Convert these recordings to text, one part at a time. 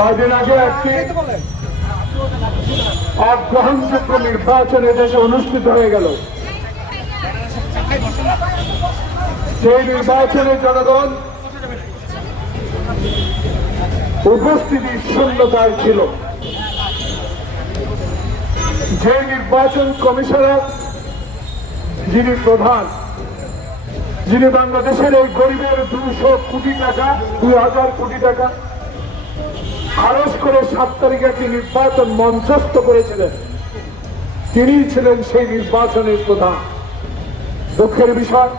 কদিন আগে নির্বাচন এদেশে অনুষ্ঠিত হয়ে গেল। সেই নির্বাচনে জনগণ শূন্যতায় ছিল। যে নির্বাচন কমিশনার, যিনি প্রধান, যিনি বাংলাদেশের এই গরিবের দুশো কোটি টাকা, দুই হাজার কোটি টাকা খরচ করে সাত তারিখে একটি নির্বাচন মঞ্চস্থ করেছিলেন। তিনি ছিলেন সেই নির্বাচনের প্রধান। দুঃখের বিষয়,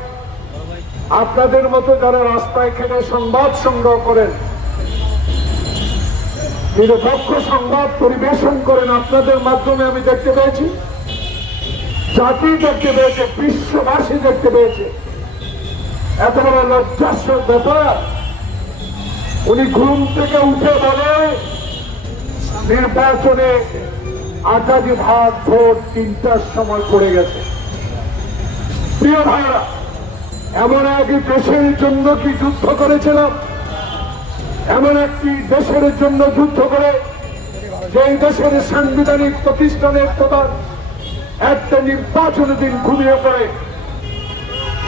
আপনাদের মতো যারা রাস্তায় খেলে সংবাদ সংগ্রহ করেন, নিরপেক্ষ সংবাদ পরিবেশন করেন, আপনাদের মাধ্যমে আমি দেখতে পেয়েছি। জাতি দেখতে পেয়েছে, বিশ্ববাসী দেখতে পেয়েছে। এত বড় লজ্জাস্য ব্যাপার। উনি ঘুম থেকে উঠে বলে, নির্বাচনে আটাজি ভাগ ভোট তিনটার সময় পড়ে গেছে। প্রিয় ভাইরা এমন এক দেশের জন্য কি যুদ্ধ করেছিলাম? এমন একটি দেশের জন্য যুদ্ধ করে যে দেশের সাংবিধানিক প্রতিষ্ঠানের প্রধান একটা নির্বাচনের দিন ঘুমিয়ে পড়ে।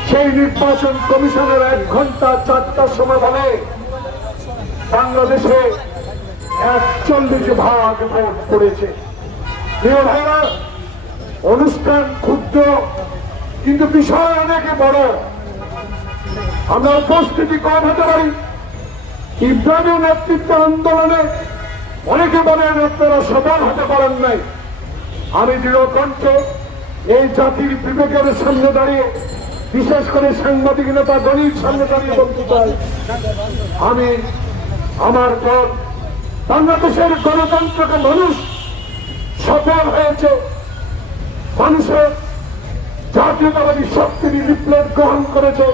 সেই নির্বাচন কমিশনের এক ঘণ্টা, চারটার সময় বলে বাংলাদেশে একচল্লিশ ভাগ ভোট পড়েছে। অনুষ্ঠান ক্ষুদ্র কিন্তু বিষয় অনেকে বড়। আমরা উপস্থিতি কম হতে পারি। ইব্রাহিমের নেতৃত্ব আন্দোলনে অনেকে বলেন আপনারা সফল হতে পারেন নাই। আমি দৃঢ় কণ্ঠে এই জাতির বিবেকের সামনে দাঁড়িয়ে, বিশেষ করে সাংবাদিক নেতা দলির সামনে দাঁড়িয়ে বলতে চাই। আমি আমার দল বাংলাদেশের গণতন্ত্রকে মানুষ সফল হয়েছে। মানুষের জাতীয়তাবাদী শক্তির বিপ্লব গ্রহণ করেছে।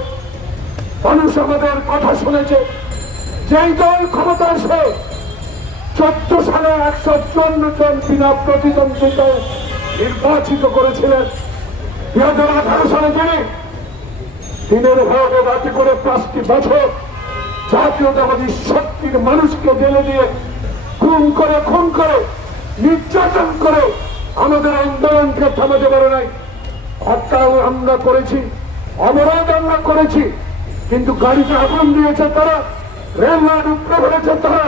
মানুষ আমাদের কথা শুনেছে। যেই দল ক্ষমতা আসে, চোদ্দ সালে একশো চুয়ান্ন জন বিনা প্রতিদ্বন্দ্বিতায় নির্বাচিত করেছিলেন। দুই হাজার আঠারো সালে তিনি। দিনের ভোটে রাতে করে পাঁচটি বছর জাতীয়তাবাদী শক্তির মানুষকে জেলে দিয়ে খুন করে খুন করে, নির্যাতন করে আমাদের আন্দোলনকে থামাতে পারে নাই। হত্যাও আমরা করেছি অবরোধ আমরা করেছি, কিন্তু গাড়িতে আগুন দিয়েছে তারা, রেল লাইন উপরে ফেলেছে তারা,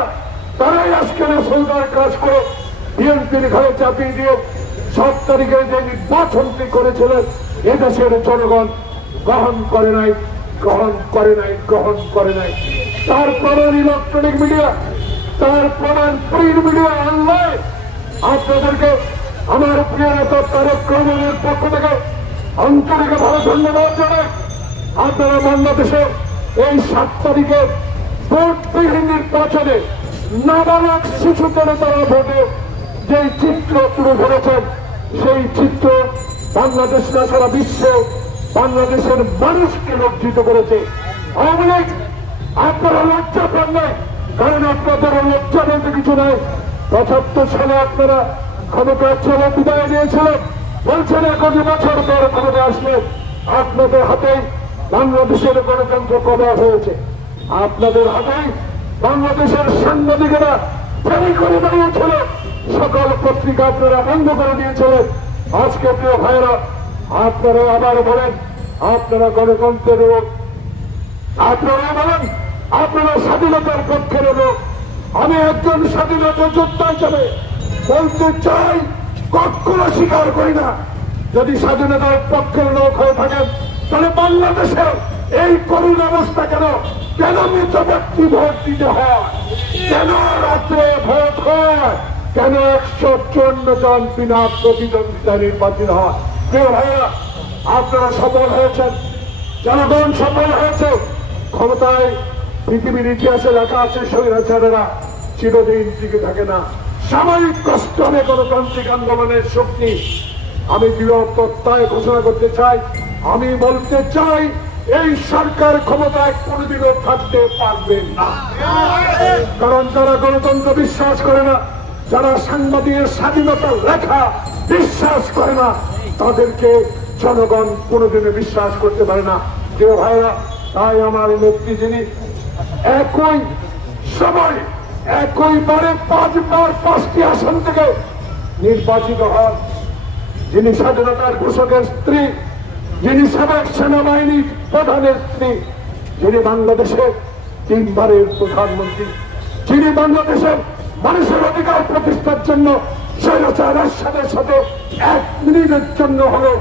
তারাই আজকে সরকার কাজ করে। বিএনপির ঘরে চাপিয়ে দিয়ে সাত তারিখে যে নির্বাচনটি করেছিলেন, এদেশের জনগণ গ্রহণ করে নাই, গ্রহণ করে নাই, গ্রহণ করে নাই। তার প্রমাণ ইলেকট্রনিক মিডিয়া তার প্রিন্ট মিডিয়া অনলাইন আপনাদেরকে আমার প্রিয় নেতা তারক পক্ষ থেকে আন্তরিক ভালো ধন্যবাদ জানাই। আপনারা বাংলাদেশে এই সাত তারিখে ভোটবিহীন নির্বাচনে নাবালক শিশুদের তারা ভোটে যে চিত্র তুলে ধরেছেন, সেই চিত্র বাংলাদেশ না সারা বিশ্বে বাংলাদেশের মানুষকে লজ্জিত করেছে। আওয়ামী আপনারা লজ্জা পান নাই কারণ আপনাদের লজ্জা বলতে কিছু নাই। পঁচাত্তর সালে আপনারা ক্ষমতার ছেলে বিদায় দিয়েছিলেন বলছেন, এখন বছর পর ক্ষমতা আসলে আপনাদের হাতে বাংলাদেশের গণতন্ত্র কবর হয়েছে। আপনাদের হাতে বাংলাদেশের সাংবাদিকেরা ফেরি করে দাঁড়িয়েছিল। সকল পত্রিকা আপনারা বন্ধ করে দিয়েছিলেন। আজকে প্রিয় ভাইরা আপনারা আবার বলেন, আপনারা গণতন্ত্রের আপনারা বলেন, আপনারা স্বাধীনতার পক্ষের লোক আমি একজন স্বাধীনতা যোদ্ধা হিসাবে বলতে চাই, কখনো স্বীকার করি না। যদি স্বাধীনতার পক্ষের লোক হয়ে থাকেন, তাহলে বাংলাদেশে এই করুণ অবস্থা কেন? কেন মৃত ব্যক্তি ভোট দিতে হয়? কেন রাত্রে ভোট হয়? কেন একশো চুয়ান্ন জন বিনা প্রতিদ্বন্দ্বিতা নির্বাচিত হয়? প্রিয় ভাইয়া আপনারা সফল হয়েছেন। জনগণ সফল হয়েছে। ক্ষমতায় পৃথিবীর ইতিহাসে লেখা আছে স্বৈরাচারেরা, চিরদিন টিকে থাকে না। সাময়িক কষ্ট হবে গণতান্ত্রিক আন্দোলনের শক্তি। আমি দৃঢ় প্রত্যয় ঘোষণা করতে চাই। আমি বলতে চাই, এই সরকার ক্ষমতায় কোনোদিনও থাকতে পারবে না। কারণ যারা গণতন্ত্র বিশ্বাস করে না, যারা সাংবাদিকের স্বাধীনতা লেখা বিশ্বাস করে না, তাদেরকে জনগণ কোনোদিনও বিশ্বাস করতে পারে না। কেউ ভাইরা তাই আমার নেত্রী যিনি একই সময় একইবারে পাঁচবার পাঁচটি আসন থেকে নির্বাচিত হন। যিনি স্বাধীনতার ঘোষকের স্ত্রী, যিনি সাবেক সেনাবাহিনীর প্রধানের স্ত্রী, যিনি বাংলাদেশের তিনবারের প্রধানমন্ত্রী, যিনি বাংলাদেশের মানুষের অধিকার প্রতিষ্ঠার জন্য স্বৈরাচার সাথে সাথে এক মিনিটের জন্য হলো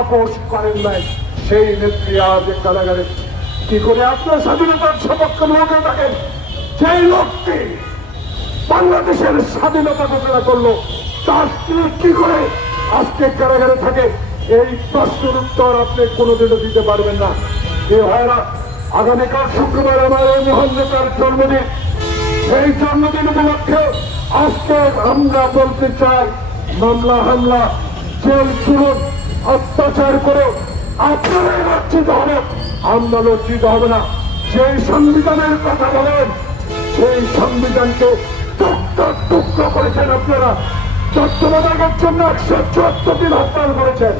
আপোষ করেন নাই। সেই নেত্রী আজ কারাগারে কি করে আপনার স্বাধীনতার সপক্ষে লোকে থাকেন সেই লোকটি বাংলাদেশের স্বাধীনতা ঘোষণা করল। তার কি করে? আজকে কারাগারে থাকে। এই প্রশ্নের উত্তর আপনি কোনোদিনও দিতে পারবেন না। এ ভাইরা, আগামীকাল শুক্রবার আমার এই মোহন নেতার জন্মদিন। সেই জন্মদিন উপলক্ষে আজকে আমরা বলতে চাই, মামলা, হামলা, জেল চুরুন অত্যাচার করে আপনারাই লজ্জিত হবে আমরা লজ্জিত হবে না। সেই সংবিধানের কথা বলেন। সেই সংবিধানকে টুকরো করেছেন আপনারা। তত্ত্বাবধানের জন্য একশো চুয়াত্তর দিন হরতাল করেছেন।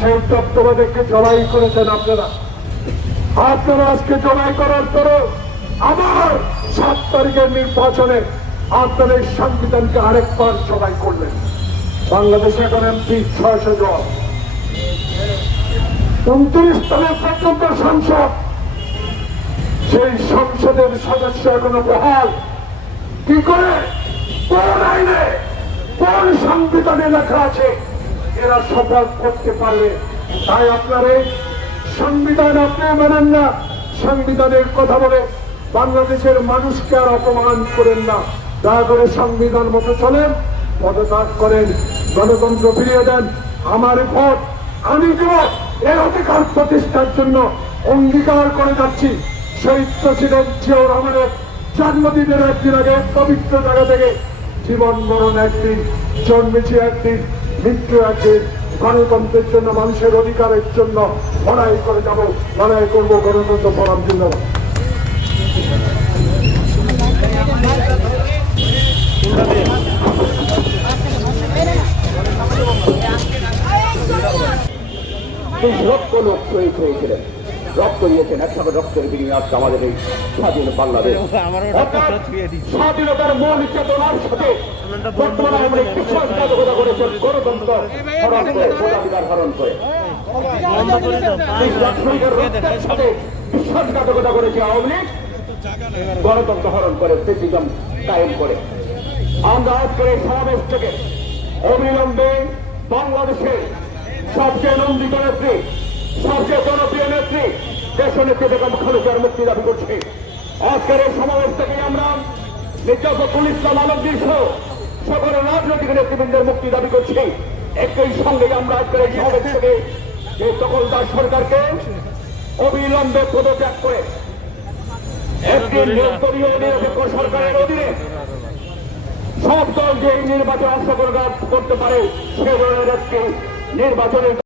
সেই তত্ত্বাবধানকে জড়াই করেছেন আপনারা। আপনারা আজকে জড়াই করার পরে আবার সাত তারিখের নির্বাচনে আপনারা এই সংবিধানকে আরেকবার জড়াই করলেন। বাংলাদেশে এখন এমপি ছয়শো জন। উনত্রিশ তারিখ পর্যন্ত সংসদ। সেই সংসদের সদস্য এখনও বহাল। কি করে? কোন আইনে? কোন সংবিধানে লেখা আছে? এরা সফল করতে পারবে। তাই আপনার সংবিধান আপনি মানেন না। সংবিধানের কথা বলে বাংলাদেশের মানুষকে আর অপমান করেন না। দয়া করে সংবিধান মতো চলেন, পদত্যাগ করেন। গণতন্ত্র ফিরিয়ে দেন। আমার ভোট আমি দেব। এর অধিকার প্রতিষ্ঠার জন্য অঙ্গীকার করে যাচ্ছি। শহীদ প্রেসিডেন্ট জিয়াউর রহমানের জন্মদিনের একদিন আগে, পবিত্র জায়গা থেকে জীবন মরণ একদিন, জন্মেছি একদিন, মৃত্যু একদিন, গণতন্ত্রের জন্য, মানুষের অধিকারের জন্য লড়াই করে যাব, লড়াই করব গণতন্ত্র ফোরাম জিন্দাবাদ। লক্ষ লোক শহীদ হয়েছিলেন রক্ত দিয়েছেন একসাথে রক্তের বিনিময়ে আজকে আমাদের এই স্বাধীন বাংলাদেশ। স্বাধীনতার মূল চেতনার সাথে বর্তমানে আমরা বিশ্বাসঘাতকতা করেছেন গণতন্ত্র ভোটাধিকার হরণ করে। বিশ্বাসঘাতকতা করেছে আওয়ামী লীগ। গণতন্ত্র হরণ করে প্রেসিডেন্ট কায়েম করে। আমরা আজকের এই সমাবেশ থেকে অবিলম্বে বাংলাদেশের সবচেয়ে নেত্রী নেত্রী বেগম খালেদার মুক্তি দাবি করছি। আজকের এই সমাবেশ থেকে আমরা মির্জাফরুল ইসলাম আলমগীর সহ সকল রাজনৈতিক নেতৃবৃন্দের মুক্তি দাবি করছি। একই সঙ্গে আমরা আজকের এই সমাবেশ থেকে যে দখলদার সরকারকে অবিলম্বে পদত্যাগ করে একটি নিরন্তরীয় নিরপেক্ষ সরকারের অধীনে সব দল যে নির্বাচনে অংশগ্রহণ করতে পারে, সে ধরনের একটি নির্বাচনের